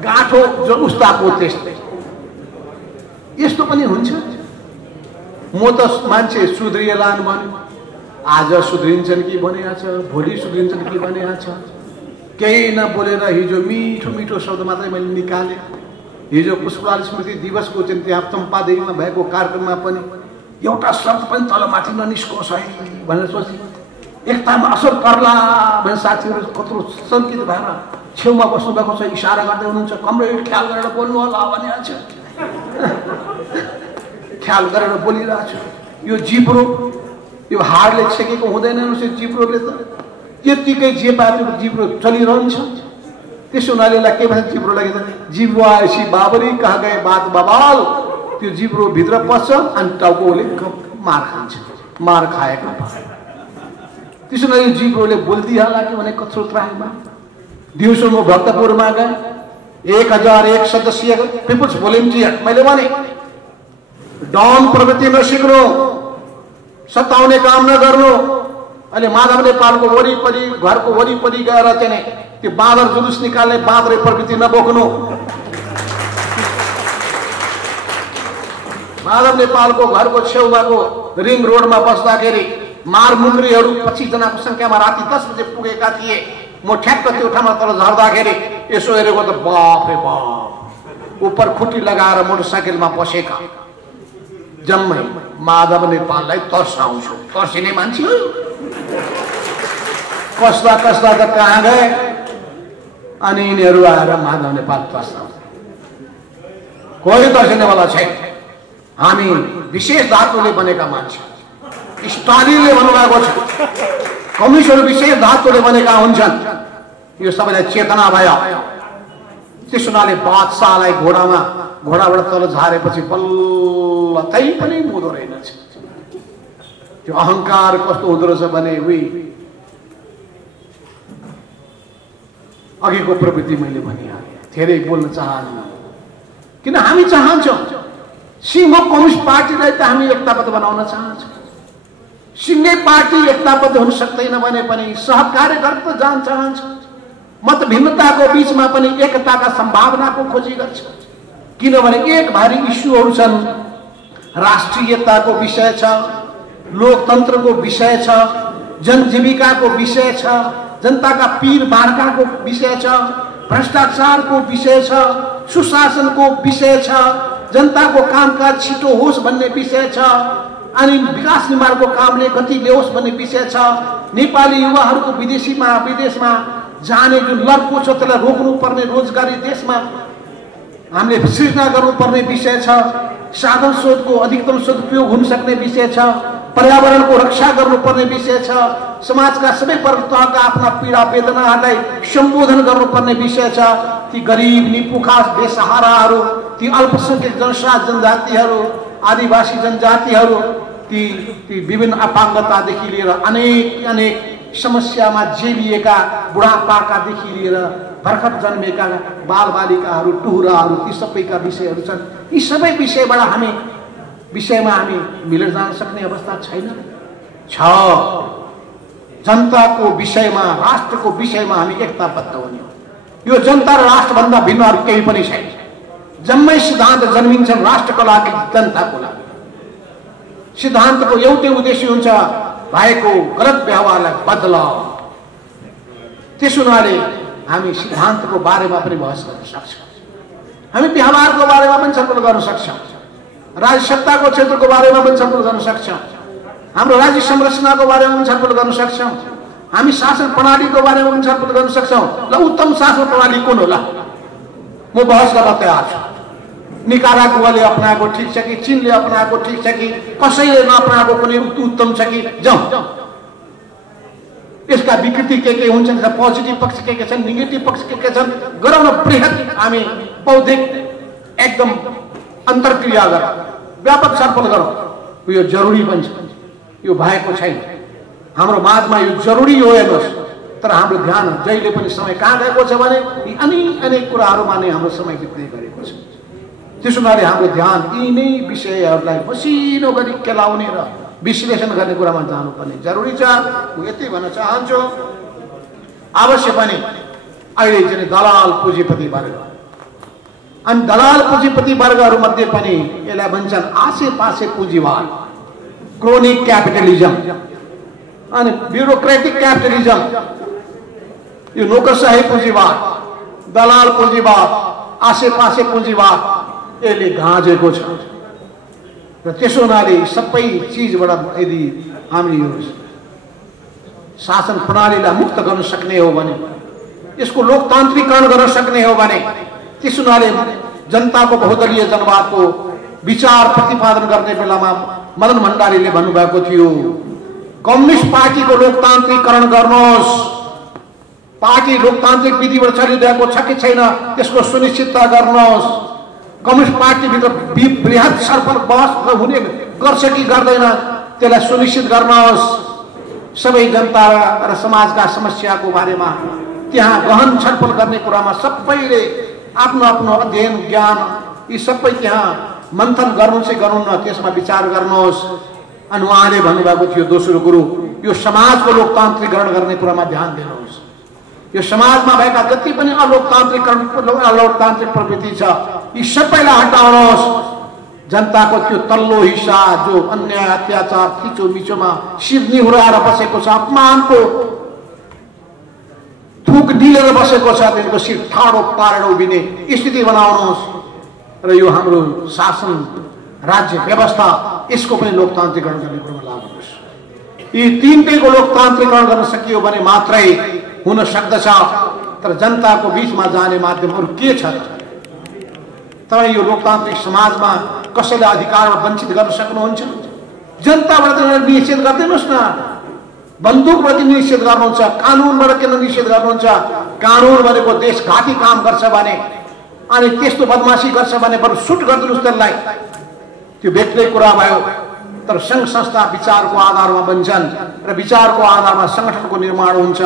गाँठो जो उस्ताको त्यस्तै। यस्तो पनि हुन्छ। म त मान्छे सुध्रिएलान् भन्यो, आज सुध्रिन्छन् कि भनेको छ, भोलि सुध्रिन्छन् कि भनेको छ। केही नबोलेर हिजो मिठो मिठो शब्द मात्रै मैले निकालेँ। हिजो पुष्पलाल स्मृति दिवसको चाहिँ त्यहाँ चम्पादेवीमा भएको कार्यक्रममा पनि एउटा शब्द पनि तलमाथि ननिस्कोस् है भनेर सोचेँ। एकतामा असर पर्ला भने साथीहरू कत्रो सङ्कित भएर छेउमा बस्नुभएको छ, इसारा गर्दै हुनुहुन्छ, कमरेड ख्याल गरेर बोल्नु होला भनेको छ। ख्याल गरेर बोलिरहेको छु। यो जिब्रो, यो हाडले छेकेको हुँदैन उसले जिब्रोले त त्यतिकै जे पायो जिब्रो चलिरहन्छ। त्यसो हुनाले के भन्छ जिब्रो लागि त, जिब्रो आएपछि बाबरी कहाँ गए बात बबाल। त्यो जिब्रो भित्र पस्छ अनि टाउकोले मार खान्छ, मार खाएको भयो। त्यसो हुनाले जिब्रोले बोलिदिइहाल्ला कि भने कत्रो त्राहीमा। दिउँसो म भक्तपुरमा गएँ, 1001 सदस्य पिपुल्स भोलिन्टियर। मैले भने डन प्रवृत्ति नसिक्नु, सताउने काम नगर्नु। अहिले माधव नेपालको वरिपरि, घरको वरिपरि गएर चाहिँ त्यो बाँदर जुलुस निकाल्ने बाँदरे प्रवृत्ति नबोक्नु। माधव नेपालको घरको छेउमाको रिङ रोडमा बस्दाखेरि मारमुन्द्रीहरू 25 जनाको संख्यामा राति 10 बजे पुगेका थिए। म ठ्याक्क त्यो ठाउँमा तल झर्दाखेरि यसो हेरेको त बाफ रे बाफ, उपर खुट्टी लगाएर मोटरसाइकलमा बसेका जम्मै माधव नेपाललाई तर्साउँछु। तर्सिने मान्छे हो। कस्दा कस्दा त कहाँ गए, अनि यिनीहरू आएर माधव नेपाल तर्साउँछ। कोही तर्सिनेवाला छैन। हामी विशेष धातुले बनेका मान्छे। स्टालिनले भन्नुभएको छ कम्युनिस्टहरू विशेष धातुले बनेका हुन्छन्। यो सबैलाई चेतना भयो। त्यसो हुनाले बादशाहलाई घोडाबाट तल झारेपछि बल्ल तै पनि हुँदो रहेनछ। त्यो अहंकार कस्तो हुँदो रहेछ भने अघिको प्रवृत्ति मैले भनिहालेँ। धेरै बोल्न चाहन्छु किन हामी चाहन्छौँ सिंह कम्युनिस्ट पार्टीलाई त हामी एकताबद्ध बनाउन चाहन्छौँ। सिंगै पार्टी एकताबद्ध हुन सक्दैन भने पनि सहकार्य गर्न त जान चाहन्छ। मत भिन्नताको बीचमा पनि एकताका सम्भावनाको खोजी गर्छ। किनभने एक भारी इस्युहरू छन्। राष्ट्रियताको विषय छ, लोकतन्त्रको विषय छ, जनजीविकाको विषय छ, जनताका पीर बाँडकाको विषय छ, भ्रष्टाचारको विषय छ, सुशासनको विषय छ, जनताको कामकाज छिटो होस् भन्ने विषय छ, अनि विकास निर्माणको कामले गति ल्याओस् भन्ने विषय छ। नेपाली युवाहरूको विदेशमा जाने जुन लर्को छ त्यसलाई रोक्नुपर्ने, रोजगारी देशमा हामीले सृजना गर्नुपर्ने विषय छ। साधन स्रोतको अधिकतम सदुपयोग हुन सक्ने विषय छ। पर्यावरणको रक्षा गर्नुपर्ने विषय छ। समाजका सबै वर्गका आफ्ना पीडा वेदनाहरूलाई सम्बोधन गर्नुपर्ने विषय छ। ती गरिब निपुखा बेसहाराहरू, ती अल्पसंख्यक जनजातिहरू, आदिवासी जनजातिहरू, ती विभिन्न अपाङ्गतादेखि लिएर अनेक समस्यामा जेलिएका बुढापाकादेखि लिएर भर्खर जन्मेका बालबालिकाहरू, टुहुराहरू, ती सबैका विषयहरू छन्। यी सबै विषयमा हामी मिलेर जान सक्ने अवस्था छैन। जनताको विषयमा, राष्ट्रको विषयमा हामी एकताबद्ध हुने हो। यो जनता र राष्ट्रभन्दा भिन्न अरू केही पनि छैन। जम्मै सिद्धान्त जन्मिन्छन् राष्ट्रको लागि, जनताको लागि। सिद्धान्तको एउटै उद्देश्य हुन्छ भएको गलत व्यवहारलाई बदलाऊ। त्यसो हुनाले हामी सिद्धान्तको बारेमा पनि बहस गर्न सक्छौँ। हामी व्यवहारको बारेमा पनि छलफल गर्न सक्छौँ। राज्य सत्ताको क्षेत्रको बारेमा पनि छलफल गर्न सक्छौँ। हाम्रो राज्य संरचनाको बारेमा पनि छलफल गर्न सक्छौँ। हामी शासन प्रणालीको बारेमा पनि छलफल गर्न सक्छौँ। ल उत्तम शासन प्रणाली कुन होला? म बहस गर्न तयार छु। निकारागुवाले अपनाएको ठिक छ कि चीनले अपनाएको ठिक छ कि कसैले नअपनाएको कुनै उत्तम छ कि जाउँ। यसका विकृति के हुन्छन्, पोजिटिभ पक्ष के छन्, नेगेटिभ पक्ष के छन्, गरौँ न बृहत हामी बौद्धिक एकदम अन्तर्क्रिया गरौँ, व्यापक छलफल गरौँ। यो जरुरी पनि छ। यो भएको छैन हाम्रो माझमा। यो जरुरी हो हेर्नुहोस्। तर हाम्रो ध्यान जहिले पनि समय कहाँ गएको छ भने यी अनेक कुराहरूमा नै हाम्रो समय बित्दै गरेको छ। त्यसो हुनाले हाम्रो ध्यान यी नै विषयहरूलाई मसिनो गरी केलाउने र विश्लेषण गर्ने कुरामा जानुपर्ने जरुरी छ। म यति भन्न चाहन्छु, अवश्य पनि अहिले चाहिँ दलाल पुँजीपति वर्ग, अनि दलाल पुँजीपति वर्गहरूमध्ये पनि यसलाई भन्छन् आसेपासे पुँजीवाद, क्रोनिक क्यापिटलिजम अनि ब्युरोक्रेटिक क्यापिटलिजम, यो नोकरशाही पुँजीवाद, दलाल पुँजीवाद, आसेपासे पुँजीवाद यसले गाँजेको छ। र त्यसो हुनाले सबै चिजबाट यदि हामी यो शासन प्रणालीलाई मुक्त गर्न सक्ने हो भने, यसको लोकतान्त्रिकरण गर्न सक्ने हो भने, त्यसो हुनाले जनताको बहुदलीय जनवादको विचार प्रतिपादन गर्ने बेलामा मदन भण्डारीले भन्नुभएको थियो, कम्युनिस्ट पार्टीको लोकतान्त्रिकरण गर्नुहोस्। पार्टी लोकतान्त्रिक विधिबाट चलिरहेको छ कि छैन त्यसको सुनिश्चितता गर्नुहोस्। कम्युनिस्ट पार्टीभित्र बृहत छलफल बहस हुने गर्छ कि गर्दैन त्यसलाई सुनिश्चित गर्नुहोस्। सबै जनता र समाजका समस्याको बारेमा त्यहाँ गहन छलफल गर्ने कुरामा सबैले आफ्नो आफ्नो अध्ययन ज्ञान यी सबै त्यहाँ मन्थन गर्नु चाहिँ गरौँ न, त्यसमा विचार गर्नुहोस्। अनि उहाँले भन्नुभएको थियो दोस्रो कुरो, यो समाजको लोकतान्त्रिकरण गर्ने कुरामा ध्यान दिनुहोस्। यो समाजमा भएका जति पनि अलोकतान्त्रिक प्रवृत्ति छ यी सबैलाई हटाउनुहोस्। जनताको त्यो तल्लो हिस्सा जो अन्याय अत्याचार थिचो मिचोमा शिर निहुराएर बसेको छ, अपमानको मुख डिलेर बसेको छ, त्यसको शिर ठाडो पारेर उभिने स्थिति बनाउनुहोस् र यो हाम्रो शासन राज्य व्यवस्था यसको पनि लोकतान्त्रिकरण गर्ने कुरोमा लाग्नुहोस्। यी तीनटैको लोकतान्त्रिकरण गर्न सकियो भने मात्रै हुन सक्दछ। तर जनताको बीचमा जाने माध्यमहरू के छ? तपाईँ यो लोकतान्त्रिक समाजमा कसैलाई अधिकारमा वञ्चित गर्न सक्नुहुन्छ? जनताबाट निषेध गरिदिनुहोस् न। बन्दुकबाट निषेध गर्नुहुन्छ, कानुनबाट किन निषेध गर्नुहुन्छ? कानुन भनेको देशघाती काम गर्छ भने अनि त्यस्तो बदमासी गर्छ भने बरु सुट गरिदिनुहोस् त्यसलाई। त्यो व्यक्तिगत कुरा भयो। तर सङ्घ संस्था विचारको आधारमा बन्छन् र विचारको आधारमा सङ्गठनको निर्माण हुन्छ।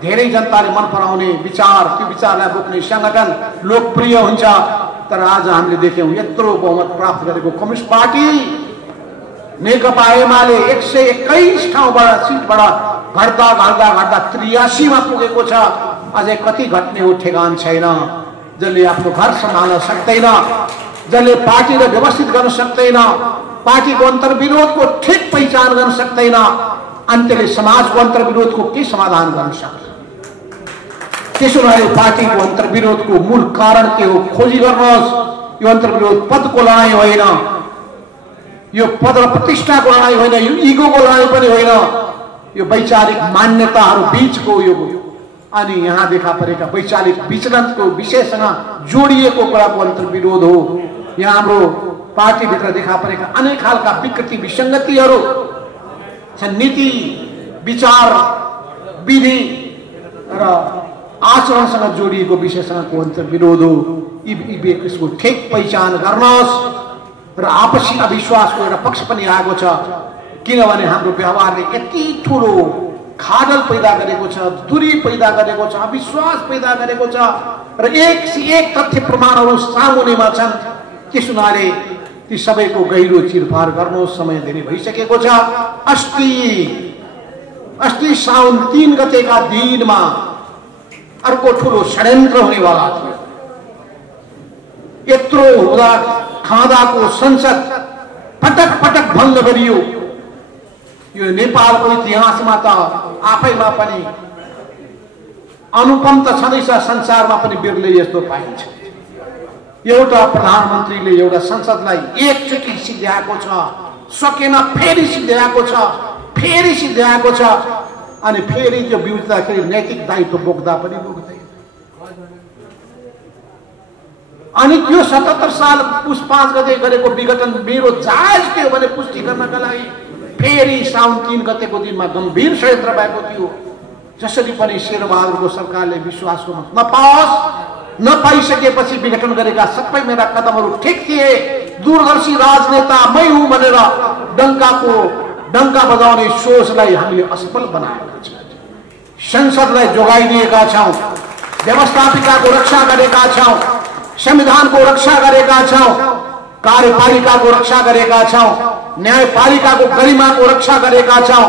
धेरै जनताले मन पराउने विचार, त्यो विचारलाई बोक्ने सङ्गठन लोकप्रिय हुन्छ। तर आज हामीले देख्यौँ यत्रो बहुमत प्राप्त गरेको कम्युनिस्ट पार्टी नेकपा एमाले 121 ठाउँबाट सिटबाट घट्दा 83 मा पुगेको छ। अझै कति घट्ने हो ठेगान छैन। जसले आफ्नो घर सम्हाल्न सक्दैन, जसले पार्टीलाई व्यवस्थित गर्न सक्दैन, पार्टीको अन्तर्विरोधको ठिक पहिचान गर्न सक्दैन, अनि त्यसले समाजको अन्तर्विरोधको के समाधान गर्न सक्छ? त्यसो भए पार्टीको अन्तर्विरोधको मूल कारण के हो खोजी गर्नुहोस्। यो अन्तर्विरोध पदको लडाईँ होइन, यो पद र प्रतिष्ठाको लडाईँ होइन, यो इगोको लडाईँ पनि होइन, यो वैचारिक मान्यताहरू बीचको यो अनि यहाँ देखा परेका वैचारिक विचलनको विषयसँग जोडिएको कुराको अन्तर्विरोध हो। यहाँ हाम्रो पार्टीभित्र देखा परेका अनेक खालका विकृति विसङ्गतिहरू छन्। नीति, विचार, विधि र आचरणसँग जोडिएको विषयसँगको अन्तर्विरोध हो। यसको ठिक पहिचान गर्नुहोस्। र आपसी अविश्वासको एउटा पक्ष पनि आएको छ। किनभने हाम्रो व्यवहारले यति ठुलो खाडल पैदा गरेको छ, दूरी पैदा गरेको छ, अविश्वास पैदा गरेको छ र एक से एक तथ्य प्रमाणहरू सामुन्नेमा छन्। त्यस हुनाले ती सबैको गहिरो चिरफार गर्नु समय धेरै भइसकेको छ। अस्ति साउन 3 गतेका दिनमा अर्को ठुलो षड्यन्त्र हुनेवाला थियो। यत्रो हुँदा खाँदाको संसद पटक पटक भङ्ग गरियो। यो नेपालको इतिहासमा त आफैमा पनि अनुपम त छँदैछ, संसारमा पनि बिरलै यस्तो पाइन्छ। एउटा प्रधानमन्त्रीले एउटा संसदलाई एकचोटि सिद्ध्याएको छ, सकेन फेरि सिद्ध्याएको छ, फेरि सिद्ध्याएको छ, अनि फेरि त्यो बिउज्दाखेरि नैतिक दायित्व बोक्दा पनि बोक्दैन। अनि त्यो 77 साल पुस 5 गते गरेको विघटन मेरो जायज के हो भने पुष्टि गर्नका लागि फेरि साउन 3 गतेको दिनमा गम्भीर षड्यन्त्र भएको थियो। जसरी पनि शेरबहादुरको सरकारले विश्वासको मत नपाओस्, नपाइसकेपछि विघटन गरेका सबै मेरा कदमहरू ठिक थिए। दूरदर्शी राजनेता मै हुँ भनेर डङ्का बजाउने सोचलाई हामीले असफल बनाएका छौँ। संसदलाई जोगाइदिएका छौँ, व्यवस्थापिकाको रक्षा गरेका छौँ, संविधानको रक्षा गरेका छौँ, कार्यपालिकाको रक्षा गरेका छौँ, न्यायपालिकाको गरिमाको रक्षा गरेका छौँ।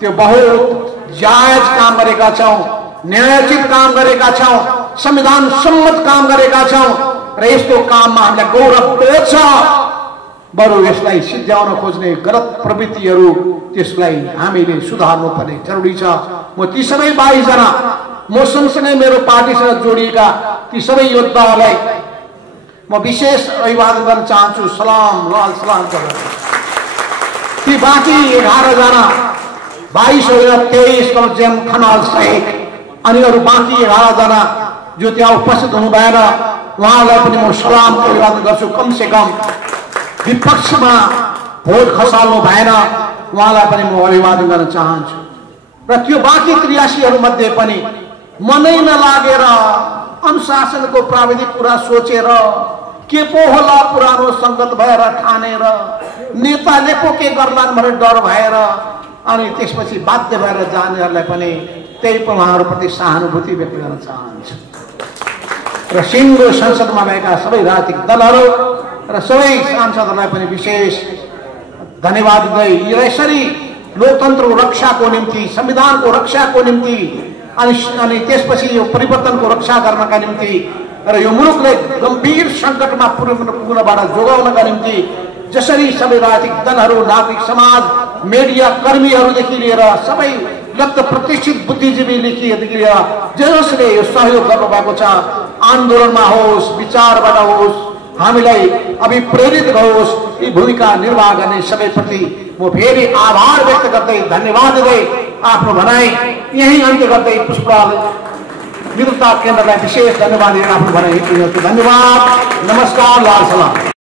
त्यो बहुत जायज काम गरेका छौँ, न्यायोचित काम गरेका छौँ, संविधान सम्मत काम गरेका छौँ र यस्तो काममा हामीलाई गौरव छ। बरु यसलाई सिद्ध्याउन खोज्ने गलत प्रवृत्तिहरू त्यसलाई हामीले सुधार्नु पर्ने जरुरी छ। म ती सबै 22 जना म सँगसँगै मेरो पार्टीसँग जोडिएका ती सबै योद्धाहरूलाई म विशेष अभिवादन गर्न चाहन्छु। सलाम लाल सलाम गर्छु। ती बाँकी 11 जना 22 होइन 23 कमजम खनाल सहित अनि अरू बाँकी 11 जना जो त्यहाँ उपस्थित हुनु भएर उहाँलाई पनि म सलामको अभिवादन गर्छु। कम से कम विपक्षमा भोट खसाल्नु भएन, उहाँलाई पनि म अभिवादन गर्न चाहन्छु। र त्यो बाँकी 83 मध्ये पनि मनै नलागेर अनुशासनको प्राविधिक कुरा सोचेर के पो होला पुरानो सङ्गत भएर ठानेर नेताले पो के गर्लान् भनेर डर भएर अनि त्यसपछि बाध्य भएर जानेहरूलाई पनि त्यही उहाँहरूप्रति सहानुभूति व्यक्त गर्न चाहन्छु। र सिङ्गो संसदमा भएका सबै राजनीतिक दलहरू र सबै सांसदहरूलाई पनि विशेष धन्यवाद दिँदै यसरी लोकतन्त्रको रक्षाको निम्ति, संविधानको रक्षाको निम्ति अनि त्यसपछि यो परिवर्तनको रक्षा गर्नका निम्ति र यो मुलुकलाई गम्भीर सङ्कटमा पुग्नबाट जोगाउनका निम्ति जसरी सबै राजनीतिक दलहरू, नागरिक समाज, मिडिया कर्मीहरूदेखि लिएर सबै लब्ध प्रतिष्ठित बुद्धिजीवी लेखिएदेखि लिएर जे जसले यो सहयोग गर्नुभएको छ, आन्दोलनमा होस्, विचारबाट होस्, हामीलाई अभिप्रेरित गरोस्, यी भूमिका निर्वाह गर्ने सबैप्रति म फेरि आभार व्यक्त गर्दै धन्यवाद दिँदै आफ्नो भनाइ यही अन्त्य गर्दै पुष्पलाल मित्रता केन्द्रलाई विशेष धन्यवाद दिएर आफ्नो भनाइ धन्यवाद। नमस्कार, लाल सलाम।